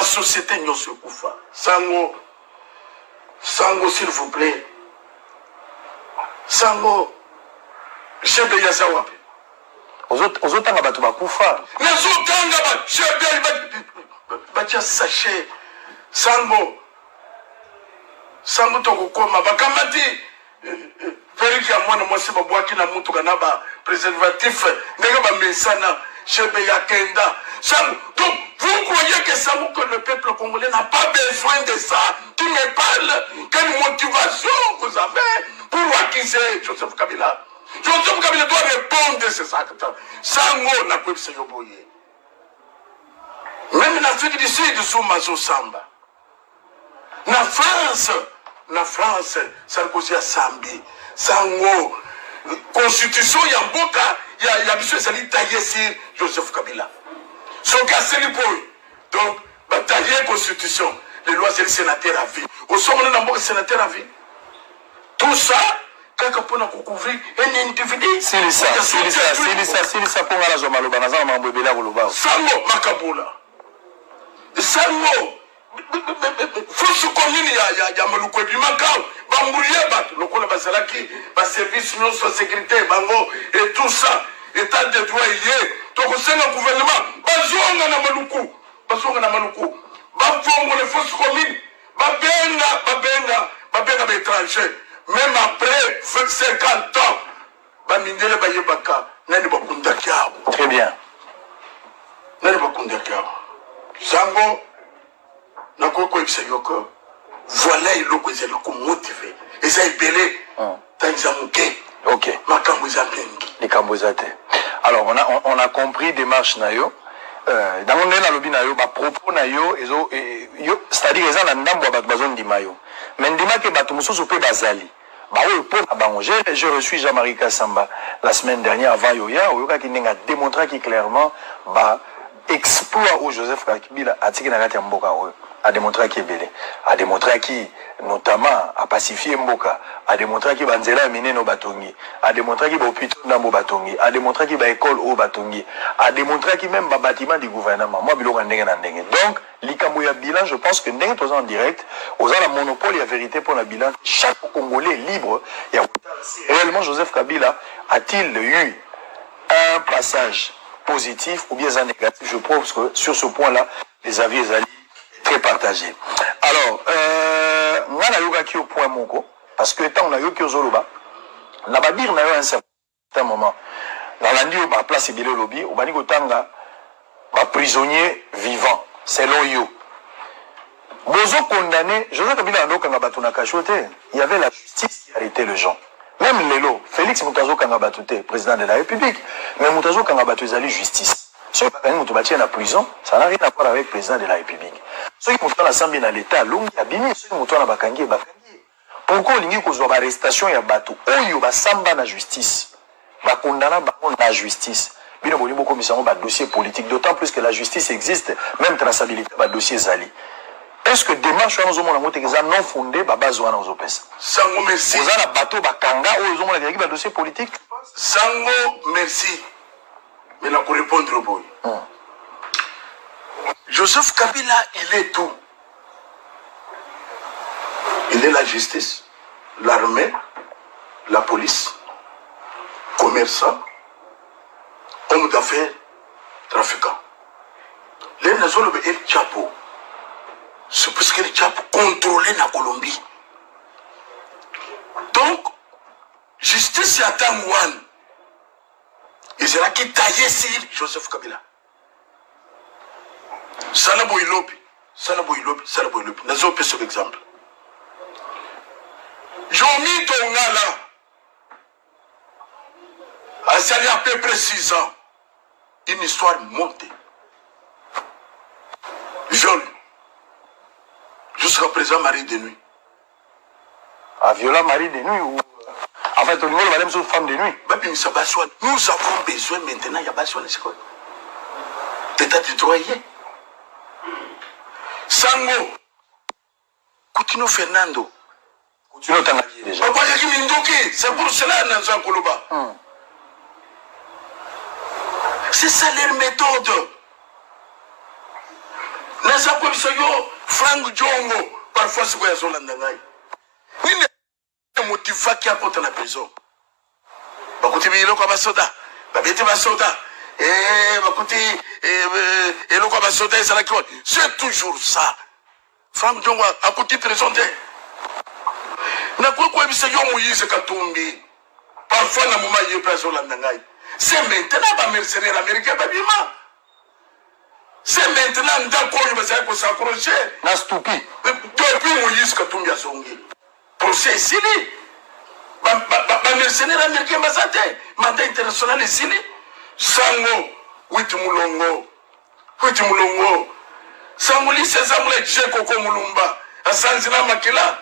la société nous se koufa. Sango, s'il vous plaît. Sango, chebe ya sawapi. Ozotanga batu bakufa. Nazotanga ba chebe bacha sachet. Sango tokokoma bakamati periki ya mwana mwasi babwaki na mutu kanaba préservatif ndenge bamesana chebe ya kenda. Sango, donc vous croyez que Sango, que le peuple congolais n'a pas besoin de ça? Tu me parles, quelle motivation vous avez pour accuser Joseph Kabila? Joseph Kabila doit répondre de ces actes. Sango n'a pas besoin de boyer. Même en Afrique du Sud, sous Mazo Samba. Na France, Sarkozy a Sambi. Sango, constitution Yamboka, ya biso ezali taillé sur Joseph Kabila. Son cas c'est le boy. Donc, batailler constitution, les lois c'est le sénateur à vie. Au sommet de l'amboka sénateur à vie. Tout ça, quand on a couvert un individu. C'est ça pour la zone malobanaza mambebela koloba. Sango Makaboula. Sango force commune ya maluko bimaka bambulie bato lokola basalaki ba service non de sécurité bango et tout ça état de droit yé tokosenga gouvernement bazonga na maluku bafongo les forces communes babenga étranger même après 50 ans bamindele bayebaka nani bakundaki abo. Très bien. Nani bakundaki abo. Sango voilà il est motivé. Et ça est belé. Ok. Alors on a compris démarche nayo. Dans le lobby nayo, propos nayo, c'est-à-dire ils ont la ndambo à bazon di mayo. Mais ndima ke batu mususu pe bazali. J'ai reçu Jean-Marie Kassamba la semaine dernière avant Yoya, Oyoka qui n'a démontré clairement exploit où Joseph Kabila a tiré la mboka a démontré qu'il est belé, a démontré qu'il notamment a pacifié Mboka, a démontré qu'il banzela mené no batongi, a démontré qu'il va hôpital nambo batongi, a démontré qu'il va école au batongi, a démontré qu'il même va bâtiment du gouvernement. Moi bilo ndenge na ndenge. Donc likambo ya bilan, je pense que ndenge tous en direct, aux a la monopole et la vérité pour la bilan. Chaque Congolais libre, il y a réellement Joseph Kabila a-t-il eu un passage positif ou bien un négatif? Je pense que sur ce point-là, les avis sont très partagés. Alors, on a eu au point moko, parce que tant on a eu qui Zoloba, on a dire à un certain moment, dans la nuit, on a placé le lobby, on a dit que prisonnier vivant, selon you. Bozo condamné, Joseph Kabila il y avait la justice qui arrêtait les gens. Même Lelo, Félix Moutazo Kangabatouté, président de la République, mais Moutazo Kangabatou est allé justice. Ceux qui ont été en prison, ça n'a rien à voir avec le président de la République. Ceux qui ont été ensemble dans l'État, l'homme a bini, ceux qui ont été en Bakangi, pourquoi il y a une arrestation et un bateau? Où il y a samba la justice, condamné la justice. Il y a un dossier politique, d'autant plus que la justice existe, même traçabilité, le dossier Zali. Est-ce que démarche non fondée, Babazouana aux OPS? Sango, merci. Vous avez un bateau, Bakanga, ou vous avez un dossier politique? Sango, merci. Mais là, pour répondre au boy. Joseph Kabila, il est tout. Il est la justice, l'armée, la police, commerçant, homme d'affaires, trafiquant. Les nations, le Chapo. C'est parce que le Chapo contrôlait la Colombie. Donc, justice est à Mouane. Et c'est là qui taillait sur Joseph Kabila. Salabo Ilobi. Nous avons pris exemple. Jomi Tongala a sali à peu près 6 ans. Une histoire montée. Jeune. Jusqu'à présent, mari de nuit. Un violent mari de nuit ou... En fait, au niveau de madame, c'est une femme de nuit. Nous avons besoin maintenant, il y a besoin de ce quoi. L'état du droit y est. Sango. Coutinho Fernando. Coutinho Tangaye déjà. C'est pour cela que nous avons c'est ça leur méthode. Nasa kwa biso yo Frank Jongo parfois c'est quoi Zolanda ngai. Nini motiva qui a contre la prison. Bakuti bilo kwa basoda. Babete basoda. Bakuti elo kwa basoda ezala ki. C'est toujours ça. Frank Jongo a côté présenté. Na kwa biso yo Moïse Katumbi. Parfois na moment yo pa Zolanda ngai. C'est maintenant ba mercenaire américain babima. C'est maintenant d'accord, il va s'accrocher. Na stupi. Depuis Moïse Katumbi a songi. Procès ici. Mercenaire américain basate. Mandat international ici. Sango. Witi Mulongo. Sango li Sezamule Tcheko Mulumba. Asanzina Makila.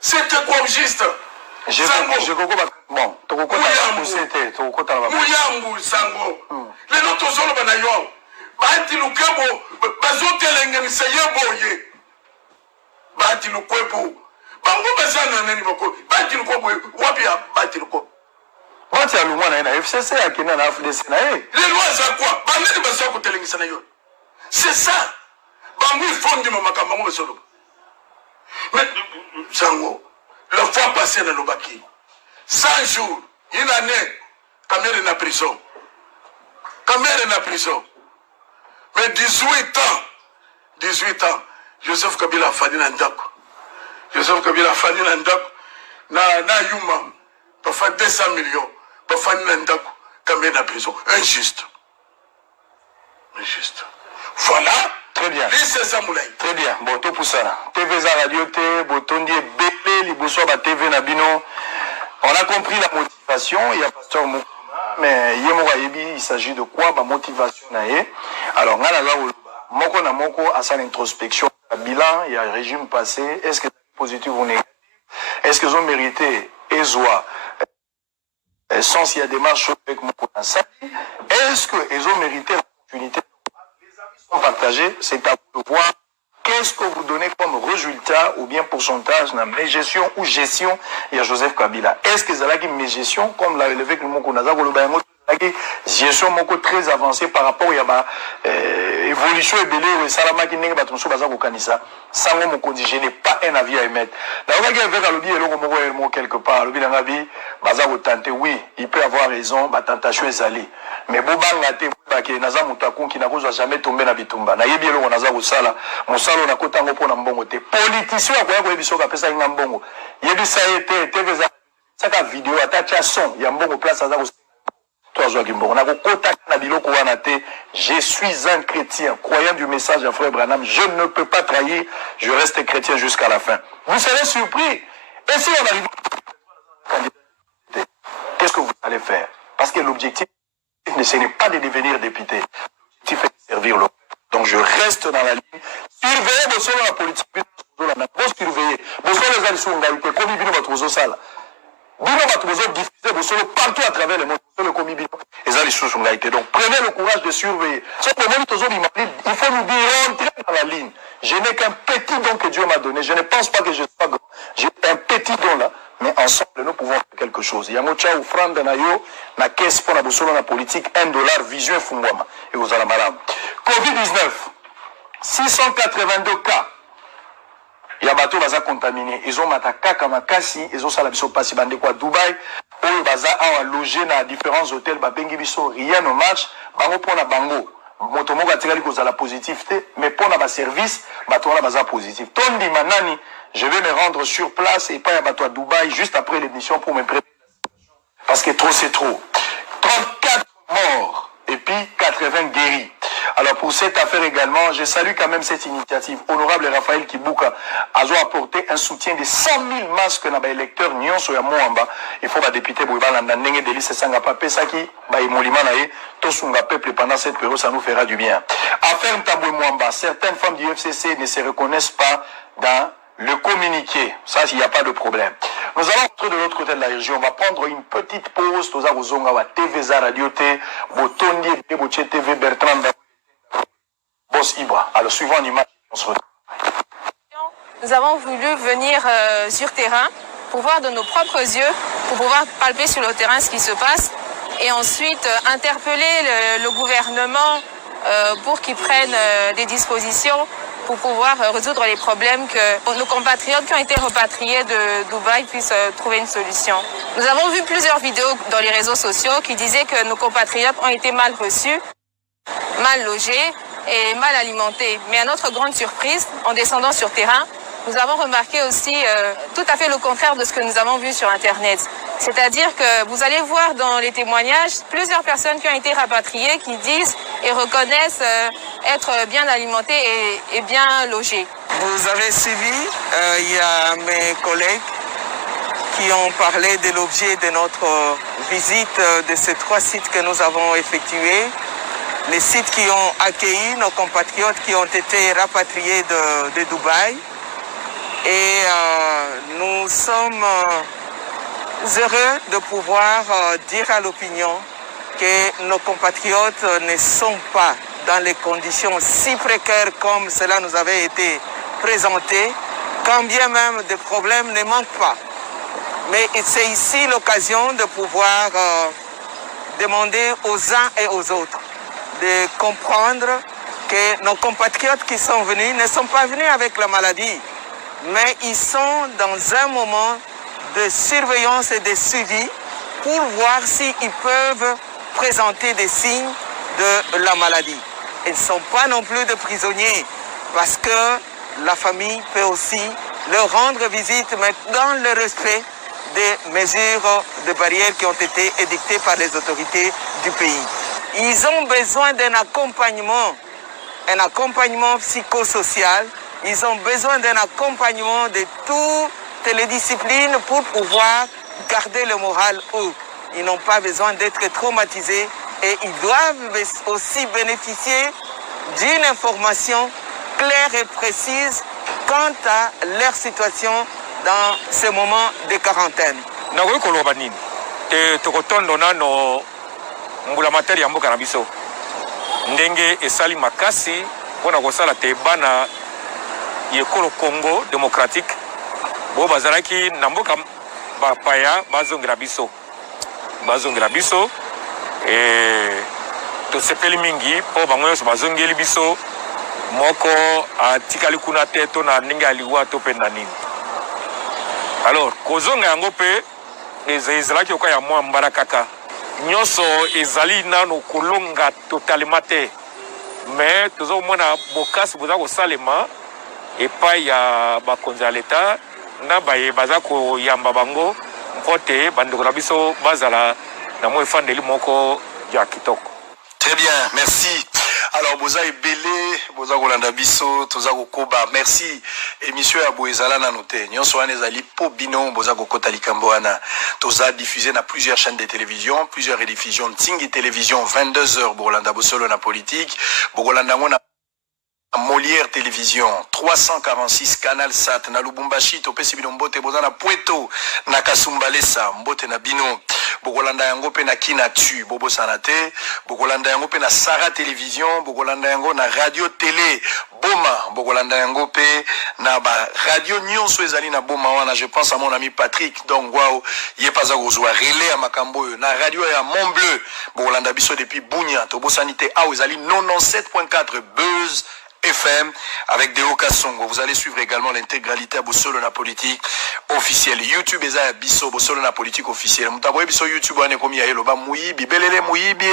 C'était quoi juste? Sango. Bon. Muyambu Sango. Les autres sont le banayon. Bati lukebo bazotelengenisa yeboye bati lukwebo bango bazana nani bako bati lukwebo wapi ya bati lukwebo wati alumwa na FCC akina na FDC na les lois za quoi banani bazako telengisa na yo c'est ça bango ifondi makambo basolo mais Sango la fois passée na lobaki 100 jours une année Kamere na prison mais 18 ans, Joseph Kabila a fallu dans na Yuma, pour faire 200 millions, pour faire Nandako, Kamé na prison. Injuste. Voilà. Très bien. Très bien. Bon, tout pour ça. TV za radio T, Botondi Bébé, Liboso ba TV Nabino. On a compris la motivation. Il y a pasteur Moukoma, mais il s'agit de quoi? Ma motivation nae. Alors, moko na moko à son introspection, bilan, il y a un régime passé, est-ce que c'est positif ou négatif? Est-ce qu'ils ont mérité ESOA sans s'il y a des marches avec moko na sali? Est-ce qu'ils ont mérité l'opportunité? Les avis sont partagés, c'est à vous de voir qu'est-ce que vous donnez comme résultat ou bien pourcentage dans mes gestion ou gestion, il y a Joseph Kabila. Est-ce que c'est là qui mes gestion, comme l'a élevé le moko naza, gestion moko très avancée par rapport à évolution et belé ou salama qui n'est pas tout ça au kanisa sans moko dit je n'ai pas un avis à émettre là on va dire avec lobby et logo moko quelque part lobby dans la vie baza ko tenter oui il peut avoir raison ba tentation est allée mais bobanga te ba ke naza mutakun qui n'a jamais tombé na bitumba na yebi logo naza ko sala musalo na kotango pona mbongo te politicien ko yako yebiso ka pesa nga mbongo yebi ça été TV za saka vidéo atacha son ya mbongo place aza ko je suis un chrétien, croyant du message à frère Branham, je ne peux pas trahir, je reste chrétien jusqu'à la fin. Vous serez surpris. Et si on arrive à la qu'est-ce que vous allez faire? Parce que l'objectif, ce n'est pas de devenir député. L'objectif est de servir le peuple. Donc je reste dans la ligne. Surveillez vos sols la politique. Surveillez. Vos sols les alliés comme ils viennent sala. Diffuser partout à travers le monde. Donc prenez le courage de surveiller. Il faut nous dire rentrer dans la ligne. Je n'ai qu'un petit don que Dieu m'a donné. Je ne pense pas que je sois grand. J'ai un petit don là, mais ensemble nous pouvons faire quelque chose. Il y a mocha ou frande nayo na caisse pour la boussole la politique $1 vision fungwama et vous allez malade. Covid-19 682 cas. Il y a bateau baza contaminé. Ils ont mataka kamakasi, ils ont salabiso pasi bande quoi Dubaï. Oyo baza a logé na différents hôtels babengi biso rien au match. Bango pona bango. Moto moko atikali kozala positivité, mais pona ba service bato wana baza positif. Tondi manani, je vais me rendre sur place et pas à bateau à Dubaï juste après l'émission pour me préparer. Parce que trop c'est trop. 34 morts et puis 80 guéris. Alors pour cette affaire également, je salue quand même cette initiative. Honorable Raphaël Kibuka a apporté un soutien de 100 000 masques dans les électeurs Nyonso ya Moamba. Il faut que les députés Bouibala Ndenge de l'Isse Sangapa Pesaki, Baïmolima Nae, Tosunga Peuple pendant cette période, ça nous fera du bien. Affaire Taboué Moamba, certaines femmes du FCC ne se reconnaissent pas dans le communiqué. Ça, il n'y a pas de problème. Nous allons rentrer de l'autre côté de la région. On va prendre une petite pause. Nous allons TV za Radio T, Botondi et Boche TV Bertrand. Boss Ibra. Alors, suivant l'image, on se retrouve. Nous avons voulu venir sur terrain pour voir de nos propres yeux, pour pouvoir palper sur le terrain ce qui se passe et ensuite interpeller le gouvernement pour qu'ils prennent des dispositions pour pouvoir résoudre les problèmes, que nos compatriotes qui ont été repatriés de Dubaï puissent trouver une solution. Nous avons vu plusieurs vidéos dans les réseaux sociaux qui disaient que nos compatriotes ont été mal reçus, mal logés et mal alimentés. Mais à notre grande surprise, en descendant sur terrain, nous avons remarqué aussi tout à fait le contraire de ce que nous avons vu sur Internet. C'est-à-dire que vous allez voir dans les témoignages plusieurs personnes qui ont été rapatriées qui disent et reconnaissent être bien alimentées et bien logées. Vous avez suivi, il y a mes collègues qui ont parlé de l'objet de notre visite de ces 3 sites que nous avons effectués. Les sites qui ont accueilli nos compatriotes qui ont été rapatriés de Dubaï. Et nous sommes heureux de pouvoir dire à l'opinion que nos compatriotes ne sont pas dans les conditions si précaires comme cela nous avait été présenté, quand bien même des problèmes ne manquent pas. Mais c'est ici l'occasion de pouvoir demander aux uns et aux autres de comprendre que nos compatriotes qui sont venus ne sont pas venus avec la maladie, mais ils sont dans un moment de surveillance et de suivi pour voir s'ils peuvent présenter des signes de la maladie. Ils ne sont pas non plus des prisonniers parce que la famille peut aussi leur rendre visite, mais dans le respect des mesures de barrières qui ont été édictées par les autorités du pays. Ils ont besoin d'un accompagnement psychosocial. Ils ont besoin d'un accompagnement de toutes les disciplines pour pouvoir garder le moral haut. Ils n'ont pas besoin d'être traumatisés et ils doivent aussi bénéficier d'une information claire et précise quant à leur situation dans ce moment de quarantaine. mbulamatari ya mboka na biso ndenge esali makasi mpona kosala te bana yekolo Congo démocratique bo bazalaki na mboka bapaya bazongela biso tosepeli mingi mpo bango nyonso bazongeli biso moko atikali kuna te to na ndenge aliwa to mpe na nini. Alors kozonga yango mpe ezalaki oka ya mwa mbala kaka nyonso ezali nano kolonga totalement te, mais tozomona bokasi boza kosalema epai ya bakonzi ya leta na baye baza koyamba bango mpo te bandeko na biso bazala na mwa efandeli moko ya kitoko. Très bien, merci. Alors, boza ebele, boza kolanda biso, toza kokoba. Merci. Émission ya boezala na note. Nyonso wana ezali po bino boza kokota likambo wana. Toza diffusé na plusieurs chaînes de télévision, plusieurs rediffusions. Tingi télévision 22h bolanda bosolo na politique. Bokolanda ngona Molière Télévision 346 Canal Sat na Lubumbashi topesi bino mbote boza na Pweto na Kasumbalesa mbote na bino bokolanda yango pe na Kinatu bobo sanate bokolanda yango pe na Sara Télévision bokolanda yango na Radio Télé Boma bokolanda yango pe na ba radio nyonso ezali na Boma wana. Je pense à mon ami Patrick Dongwao yepaza kozwa relais ya makambo na radio ya Mont Bleu bokolanda biso depuis Bunya tobo sanité a ezali 97.4 Buzz FM avec Deo Kasongo. Vous allez suivre également l'intégralité à Bosolo na politique officielle. YouTube eza biso Bosolo na politique officielle. Mutaboye biso YouTube ane komi ya eloba muyibi belele muyibi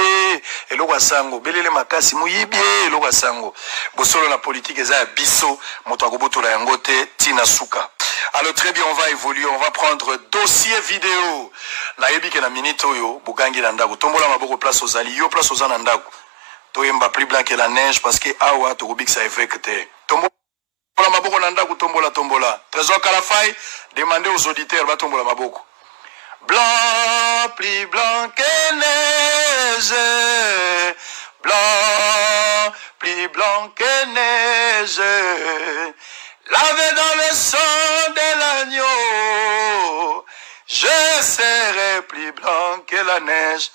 eloko sango belele makasi muyibi eloko sango. Bosolo na politique eza biso mutakoboto la yango te tina suka. Alors très bien, on va évoluer, on va prendre dossier vidéo. Na yebike na minute oyo bugangi na ndako. Tombola maboko place aux ali yo place aux anandako. Toyemba plus blanc que la neige parce que awa tokobik ça effecté. Tombola maboko nanda ku tombola. Trésor Kalafai, demandez aux auditeurs ba tombola maboko. Blanc, plus blanc que neige. Blanc, plus blanc que neige. Lavé dans le sang de l'agneau. Je serai plus blanc que la neige.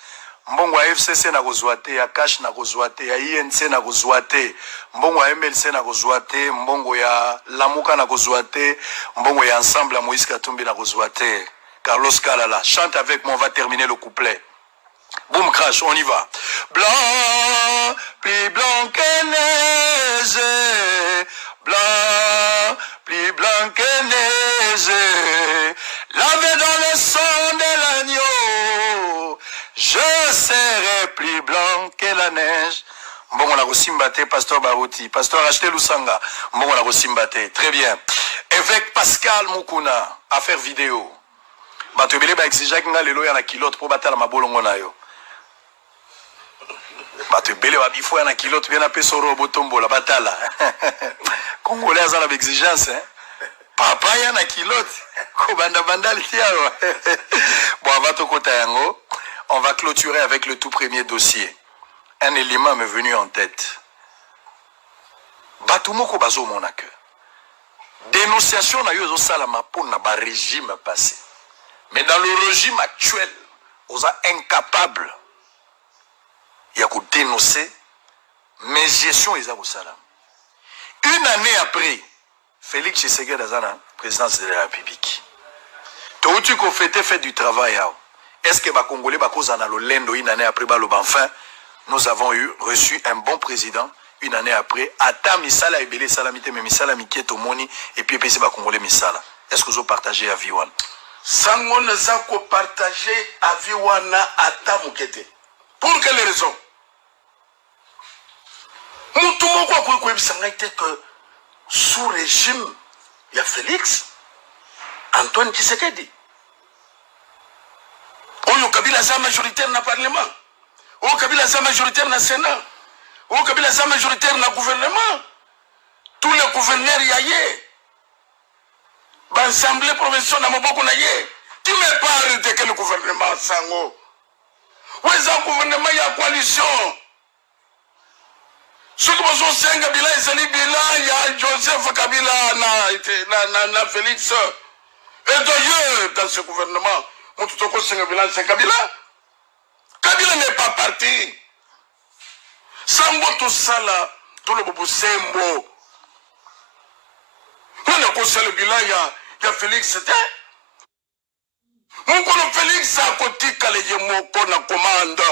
Mbongo ya FCC na kozwate ya cash na kozwate ya INC na kozwate mbongo ya MLC na kozwate mbongo ya Lamuka na kozwate mbongo ya ensemble ya Moïse Katumbi na kozwate. Carlos Kalala chante avec moi, on va terminer le couplet. Boum, crash, on y va. Blanc, plus blanc que neige. Blanc, plus blanc que neige. Lavé dans le sang de l'agneau. Je serai plus blanc que la neige. Bon, on a resimbaté, Pasteur Barouti. Pasteur Acheté Lusanga. Bon, on a resimbaté. Très bien. Évêque Pascal Mukuna, affaire vidéo. Batubele ba exija kinga lelo ya na kilote po batala mabolongo na yo. Batubele ba bifo ya na kilote bien apeso robo tombola batala. Congolais azana ba exigence hein. Papa ya na kilote ko banda bandali tiao. Bon, on va to kota yango. On va clôturer avec le tout premier dossier. Un élément m'est venu en tête. Batumoko bazo monaka. Dénonciation na yo zo salama pour na ba régime passé. Mais dans le régime actuel, on est incapable. Il y a qu'à dénoncer, mais gestion est à vos salams. Une année après, Félix Tshisekedi Azana, président de la République. Tout ce qu'on fait du travail. Est-ce que les Congolais, une année après, enfin, nous avons reçu un bon président. Une année après, Ata Misala Ebele Salamité, mais Misala Miketo Moni, et puis les Congolais Misala. Est-ce que vous avez partagé à Viwan? Sango naza ko partager avis wana ata mukete. Pour quelle raison? Mutu moko akoyi bisanga ite que sous régime ya Félix Antoine Tshisekedi. Oyo Kabila za majoritaire na parlement. Oyo Kabila za majoritaire na Sénat. Oyo Kabila za majoritaire na gouvernement. Tous les gouverneurs yaye. L'Assemblée provinciale n'a pas beaucoup naïe. Tu me parles de quel gouvernement sango? Où est un gouvernement il y a coalition? Ceux qui sont 5 Kabila et Sali Bila, il y a Joseph Kabila na Félix. Et d'ailleurs, dans ce gouvernement, on tout au 5 Kabila, c'est Kabila. Kabila n'est pas parti. Sango tout ça là, tout le bobo sembo. On a conseillé le bilan, il y a Félix, c'était. Mon colonel Félix a côté Kaleye Moko na commande.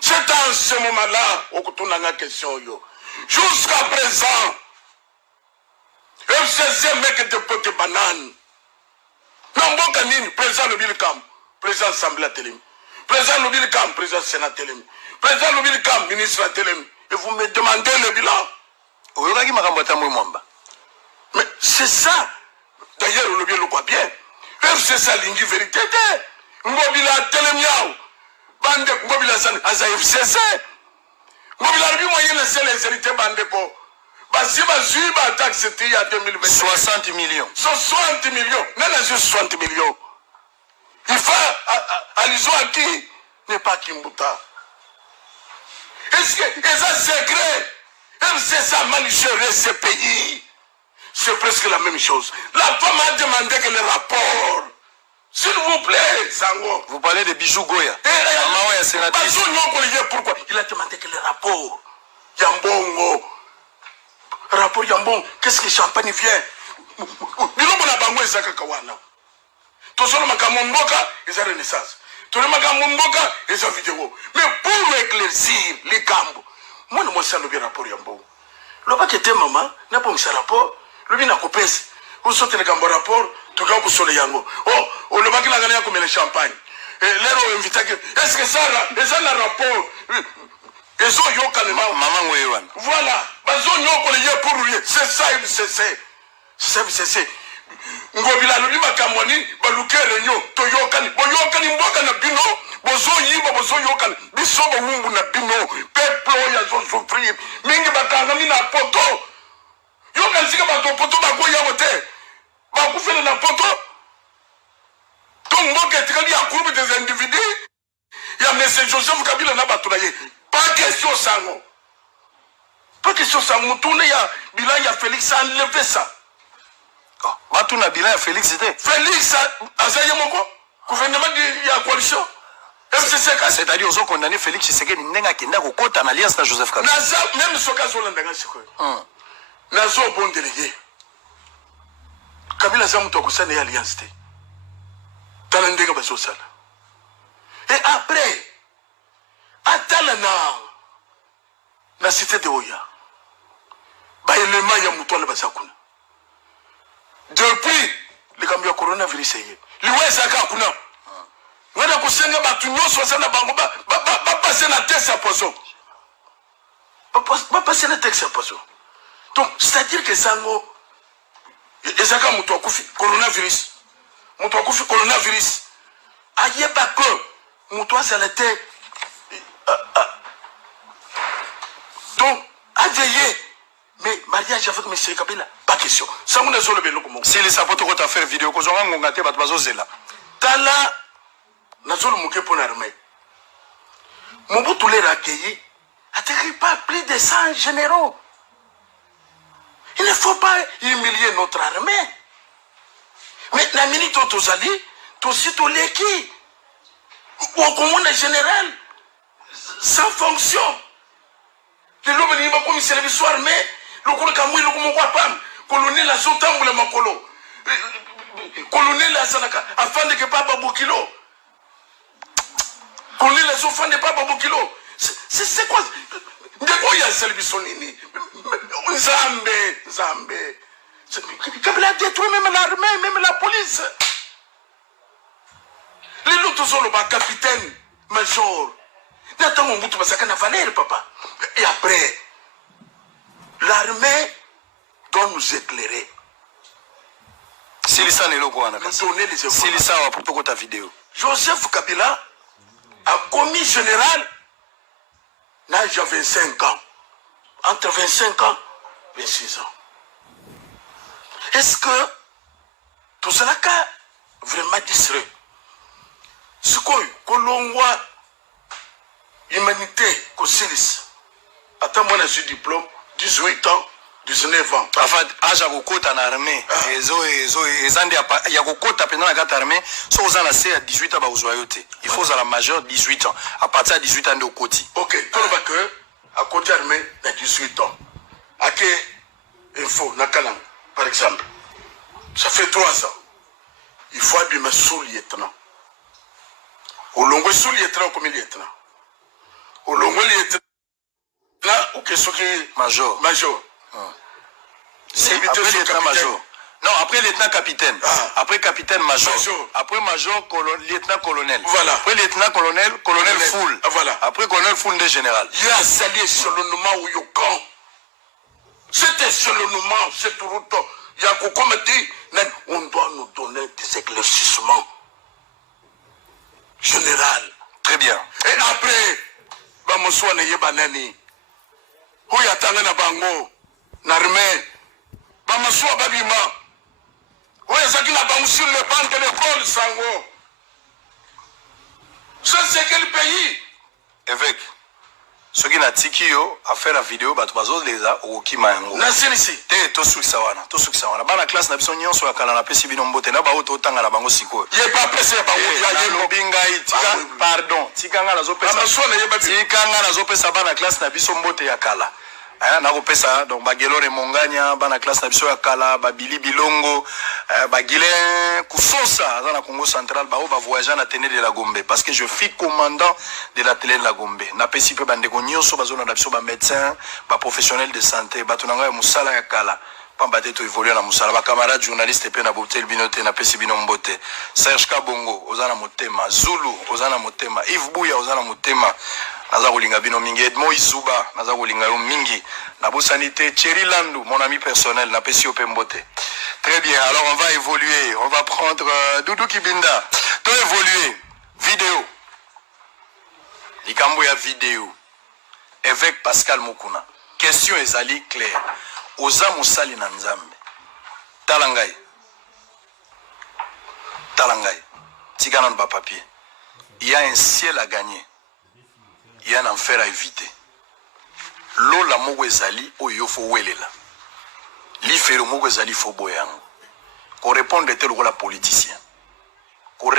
C'est en ce moment-là, on a une question. Jusqu'à présent, FCC mec de pote banane. Nambo Kanine, président Lobilkam, président Assemblée Télémi. Président Lobilkam, président Sénat Télémi. Président Lobilkam, ministre Télémi. Et vous me demandez le bilan. Oyogaki makambata mwe mwamba. Mais c'est ça. D'ailleurs, on le bien le croit bien. C'est ça l'ingi vérité. Ngobila telemiao. Bande ngobila san asa FCC. Ngobila lui moyen laisser les héritiers bande ko. Basi bazui ba taxe c'était il y a 2020. 60 millions. 60 millions. Non, non, juste 60 millions. Il faut à l'isou à qui n'est pas Kimbuta. Est-ce que ça secret? C'est ça malicieux ce pays. C'est presque la même chose. La femme a demandé que le rapport. S'il vous plaît, Sango. Vous parlez de Bijou Goya. Pourquoi? Il a demandé que le rapport. Yambongo. Rapport Yambon. Qu'est-ce que champagne vient? Bilongo na bango ezaka kawana. Tosolo makamomboka, eza renaissance. Tosolo makamomboka, eza vidéo. Mais pour éclaircir les camps, moi, je sais le rapport Yambongo. Le bac était maman, n'a pas mis rapport. Le na kopesi vous sortez le cambo rapport tout cas pour soleil yango oh le bac n'a gagné comme le champagne et l'héros invité que est-ce que ça là ça le rapport ils ont yo calmement maman wewan voilà bazo nyoko le pour lui c'est ça c'est ngobila le makamoni baluke renyo to yokani boyokani mboka na bino bozo yiba bozo yokani biso bo mumbu na bino peuple ya zo souffrir mingi bakanga mina poto. Yo kan sika ba to poto ba ko ya wote ba ku fele na poto to mboke tikali ya groupe des individus ya monsieur Joseph Kabila na batu na ye pas question sango tourne ya bilan ya Félix a enlevé ça batu na bilan ya Félix c'était Félix a ça moko gouvernement ya coalition FCC c'est-à-dire aux condamné Félix Tshisekedi ndenga kenda ko kota na alliance na Joseph Kabila na ça même soka zo ndanga siko Nazo bon délégué. Kabila za mtu akusana ya alliance te. Talendeka bazo sala. Et après, atala na cité de Oya baelema ya mutwala basakuna depuis likambo ya coronavirus ye liweza ka kuna ngana kusenga batu nyonso sana bango ba passer na test à poison ba passer na test à poison. Donc c'est-à-dire que sango ezaka mutu akufi coronavirus mutu akufi coronavirus ayeba ko mutu azala te donc adeye mais mariage avec monsieur Kabila pas question sango na zolo belo ko si les sapoto ko ta faire vidéo ko zonga ngonga te bato bazozela tala na zolo muke pona armée Mobutu les accueilli atterri pas plus de 100 généraux. Il ne faut pas humilier notre armée. Mais la minute où tu allais, tu cites l'équipe. Ou au commandant général, sans fonction. Le lobby n'est pas comme il s'est levé sur l'armée. Le colonel a sauté en le makolo. Colonel a sanaka, afin de que Papa Boukilo. Colonel a sauté de Papa Boukilo. C'est quoi? De quoi il y a service nini? Zambé. Kabila a détruit même l'armée, même la police. Les autres sont le capitaine, major. N'attends mon bout de massacre à Valère, papa. Et après, l'armée doit nous éclairer. Si les sangs nous donner les si les sangs pour ta vidéo. Joseph Kabila a commis général l'âge de 25 ans. Entre 25 ans et 26 ans. Est-ce que tout cela a vraiment distrait? Ce que l'on voit, l'humanité, que c'est attends, moi, j'ai diplôme, 18 ans, 19 ans. Enfin, âge à en armée. Il y a beaucoup de pendant la armée. Si vous avez 18 ans, il faut à la majeure 18 ans. À partir de 18 ans, de côté. Ok, tout le monde à côté armée, il y a 18 ans. À quelle info, Nakalang, par exemple, ça fait 3 ans. Il faut abîmer sous-lieutenant. Au long de sous-lieutenant comme lieutenant. Au long de lieutenant, ou que ce qui est major. C'est après lieutenant major. Non, après lieutenant capitaine. Après capitaine major. Après major, lieutenant colonel. Voilà. Après lieutenant colonel, colonel full. Voilà. Après colonel full de général. Il y a sali échelonnement où il camp. Cet échelonnement, cette route, il y a comme dit, on doit nous donner des éclaircissements. Général. Très bien. Et après, Bamoswa ne yebanani. Où y a tangana bango, n'armée. Bamoswa babima. Où y a zakina bango sur le banc de l'école sango. Ça c'est quel pays? Évêque. Ce qui n'a tiki yo à faire la vidéo bah tu vas les a au qui m'a ngo. Na ici. Te to suksawana. Bana classe na biso nyonso ya kala na pesi bino mbote na ba auto tanga na bango siko. Ye pas pressé ba ya lobinga itika. Pardon. Tika nga na zo pesa. Tika nga na zo pesa bana classe na biso mbote ya kala. Na kopesa donc bagelore monganya bana classe na biso ya kala babili bilongo bagilin kusosa dans la Congo central ba voyager na télé de la Gombe parce que je suis commandant de la télé de la Gombe na pesi pe bande konyoso bazona na biso ba médecin ba professionnel de santé ba tunanga ya musala ya kala pamba te to évoluer na musala ba camarade journaliste pe na botel binote na pesi bino mbote Serge Kabongo ozana motema Zulu ozana motema Yves Bouya ozana motema naza kolinga bino mingi Edmond Izuba naza kolinga yo mingi na bosanité Thierry Landou mon ami personnel na pesi yo pembote. Très bien, alors on va évoluer, on va prendre Doudou Kibinda. To évoluer vidéo likambo ya vidéo évêque Pascal Mukuna question ezali claire oza mosali na nzambe talangai tikana na papier il y a un ciel à gagner. Il y a un enfer à éviter. L'eau la moko ezali oyo fo welela. L'ifero moko ezali fo boyango. Ko répondre te lokola politicien. Ko